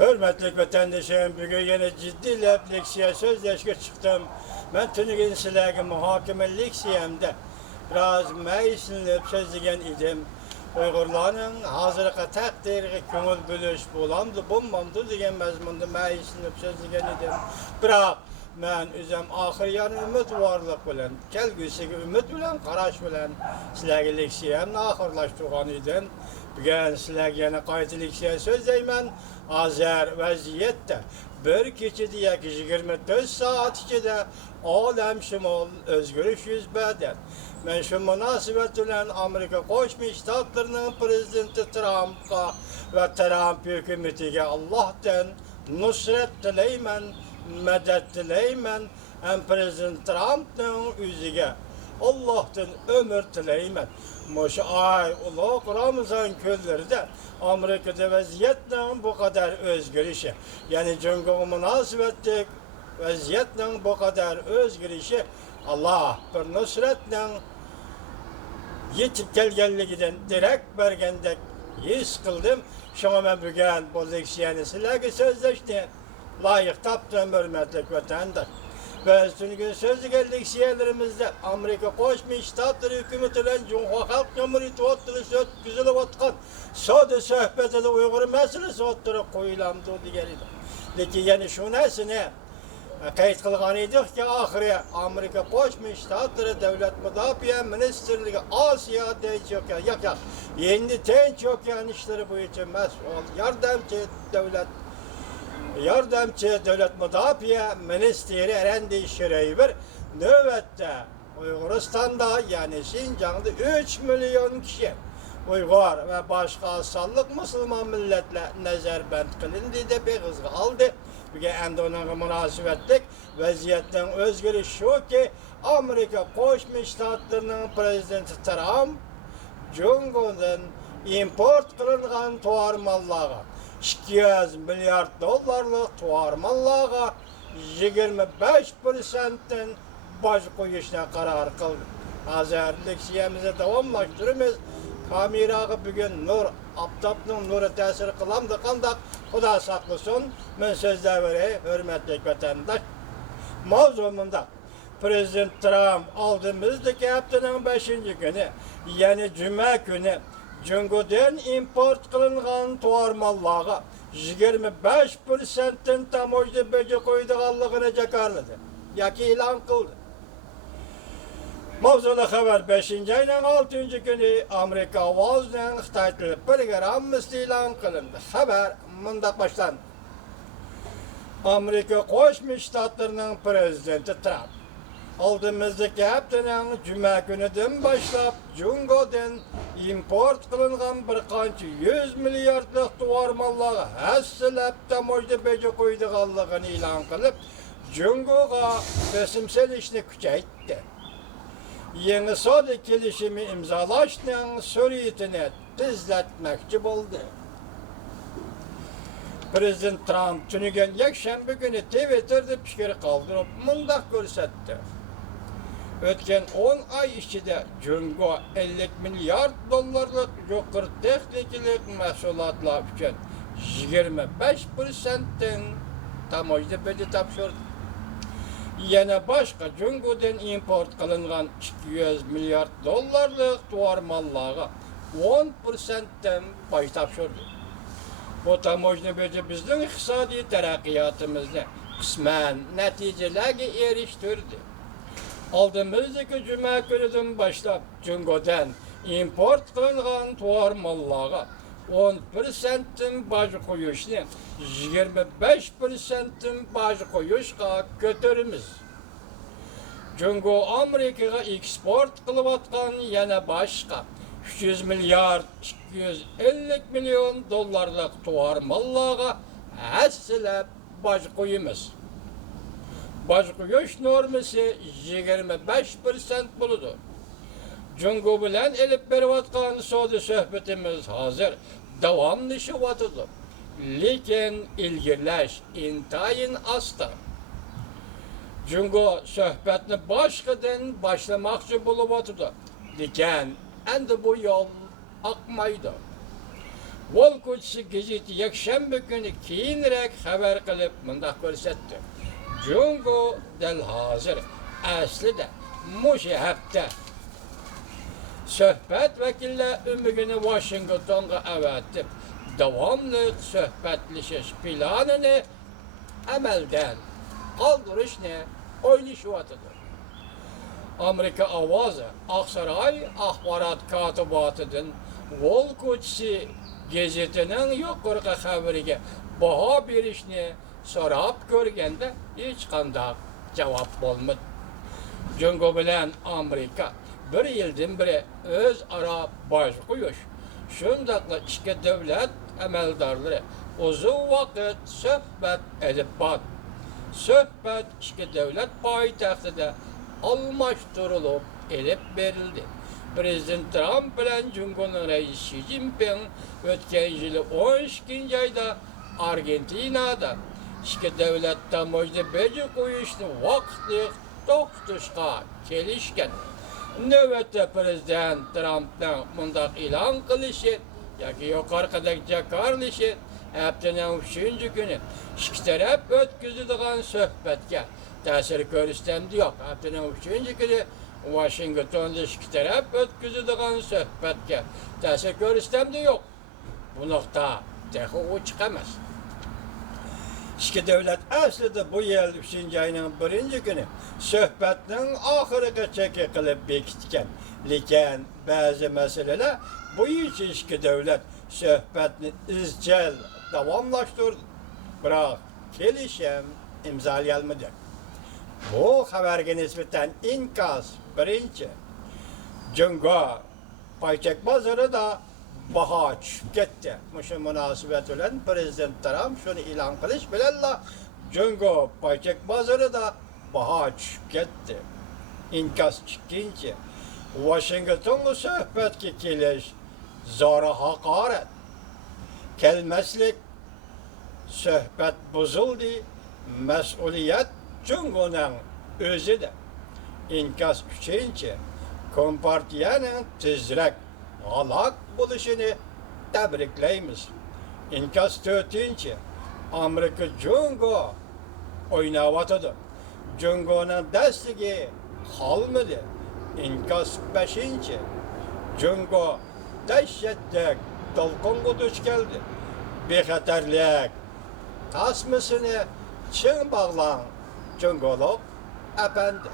Hürmetli vatandaşım, bugün yine ciddi leksiya sözleşke çıktım. Ben tünügün silahı muhakeme leksiyamda biraz meysinlip sözlegen idim. Uygurlarının hazırlığa takdirge köngül bölüş bolamdı, bulmamdı degen mezmunda meysinlip sözlegen idim. Biroq men özüm ahir yan ümit varlık bilen, kelgüsüge ümit bilen, qaraş bilen sizlarga leksiyamni ahirlashtirgan edim. Bugün sizlarga yana qayta leksiya so'zlayman. Azər vəziyyətdə bir keçidi 24 saat içində aləm şimal özgürlük yüz bədən. Mən şu münasibət ilə Amerika Qoşmuş Ştatlarının prezidenti Trump'a və Trump hökumətinə Allah'tan nusret diləyəm, mədəd diləyəm. Prezident Trump'ın üzüge Allah'tan ömür diləyəm. Moşu ay ulaq Ramazan köllərdə Amerika'da vəziyyətlə bu kadar özgürlüşü, yani cüngü münasibetlik vəziyyətlə bu kadar özgürlüşü Allah bir nusretle yetip gelgenliğinden direkt bergendek his kıldım. Şuna ben bugün bu leksiyonu sizlerle sözleşti. Layık taptım hürmetlik vatandaş. Ve üstünlüğün sözlü leksiyelerimizde Amerika Qoşmuş Ştatları hükümetiyle Cumhuriyet Halk Cumhuriyeti oturuş ötküzülüp otkan soda söhbetinde Uygur meselesi oturup koyulamdı digeri. Lekin yani şu nesine kayıt kılgan edik ki ahire Amerika Qoşmuş Ştatları Devlet Müdafiə Ministerliği Asya tenç yok ya. Yeni tenç yok yani işleri bu için mesul yardımcı devlet müdafiə ministeri erendi şirey bir növbette Uyguristan'da yani Şincan'da 3 milyon kişi Uygur ve başka asallık Müslüman milletle nezarband kılındı de bir kızgı aldı. Bugün endi onun münasibetlik vaziyetten özgürlük şu ki Amerika Qoşmuş Ştatlarının prezidenti Trump Cumhur'dan import kılıngan tuvar mallara 200 milyar dollarlık tuvar mallara 25%'den baş koyuşuna karar kıldı. Hazır leksiyemizi devamlaştırırız. Kamerağı bugün nur, aptapның nuru tesir kılamdı kandak. Xuda saklısın. Ben sözler vereyim. Hürmetli vatandaş. Mavzumunda Prezident Trump aldığımızdaki haftanın 5. günü, yani Cuma günü Cüngüden import kılıngan tuvar mallara 25%'den tamojda böce koyduğallığını jakarladı. Yaki ilan kıldı. Mavzulu haber 5. ayının 6. günü Amerika avazından Xitay tili programması ilan kılındı. Haber mındak başlandı. Amerika Qoşmuş Ştatlarının prezidenti Trump aldığımızdaki haftanın Cuma günüden başlap Cungo'dan import kılıngan bir qancha 100 milyardlık tuvar malları həssilep tamojda böce koyduğallığını ilan kılıp Cungo'ga resimsel işini küçeytti. Yeni soda kelişimi imzalaştığının suriyetini tezletmekçi oldu. Prezident Trump tünügen yakşembe günü Twitter'da fikir kaldırıp mındak görsetti. Ötken 10 ay içinde Cungo 50 milyar dollarlık yukarı texniklik mahsulatlar için 25%'den tamojda böce tapşırdı. Yine başka Cungo'dan import kılıngan 200 milyar dollarlık tuvar mallara 10%'den pay tapşırdı. Bu tamojda böce bizden iqtisadi terakkiyatımızda kısmen neticelerge eriştirdi. Aldığımızdaki Cuma günüden başlap Cungo'dan import kılıngan tuvar mallara 10%'den baş koyuşunu 25%'den baş koyuşqa götürümüz. Cungo Amerika'ya eksport kılıvatkan yana başka 300 milyar 250 milyon dollarlık tuvar mallara həssilep baş koyumuz. Baş koyuş norması 25% buludur. Cungo bilen elip berivatkan soda söhbetimiz hazır, devamlaşıvatıdır. Lekin ilgirleş, intayın asta. Cungo söhbetini başkadan başlamakçı buluvatıdır. Lekin endi bu yol akmaydı. Volkoçsi gazeti yakshanba kuni keyinroq xabar qilib mundaq ko'rsatdi. Jungo del hozir aslida musha hafta suhbat vakillar umigini Washingtonga avatib, davomli suhbatlashish planini amaldan qoldirishni o'ylashyapti. Amerika ovozi Oqsaroy axborot kotibotidan Volkoçsi gazetining yuqorqi xabariga baho berishni so'rab ko'rganda hech qanday javob bo'lmadi. Jungo bilan Amerika bir yildan beri o'zaro bosh qo'yish, shundaqla ikki davlat amaldorlari uzun vaqt suhbat edib bordi. Suhbat ikki davlat poytaxtida almashtirilib elib berildi. Prezident Trump bilan Jungoning raisi Xi Jinping o'tgan yili 12 oyda Argentinada ikki davlat tamoyda beji qo'yishni vaqtli to'xtatishga kelishgan. Navbatda Prezident Trumpning mundaq e'lon qilishi yoki yuqoridagi jakarlishi haftaning 3 kuni ikki taraf o'tkazilgan suhbatga ta'sir ko'rsatdi yo'q. Haftaning 3 kuni Washingtonda ikki taraf o'tkazilgan suhbatga ta'sir ko'rsatdi yo'q. Bu nuqta texo ochiq emas. İki devlet aslida bu yil 3 ayning 1 kuni suhbatning oxirigacha qilib bekitgan. Lekin ba'zi masalalar bo'yicha ikki davlat suhbatni izchil davomlashtirdi. Biroq kelishim imzolanmadi. Bu xabarga nisbatan inkas birinchi. Jungo paychak bozorida baho tushib ketdi. Mushu munosabat bilan Prezident Trump shuni e'lon qilish bilan Jungo paychak bozorida baho tushib ketdi. Inkas ikkinchi. Washingtonga suhbatga kelish zora haqorat. Kelmaslik suhbat buzildi. Mas'uliyat Jungoning o'zida. Inkas uchinchi. Kompartiyaning tezroq halok bo'lishini tabriklaymiz. Inkas 4. Amerika Jungo o'ynayotdi. Jungoning dastiga qolmadi. Inkas 5. Jungo dahshatli to'lqinga duch keldi. Bexatarlik tasmasini ching bog'lang Jungolog apandi.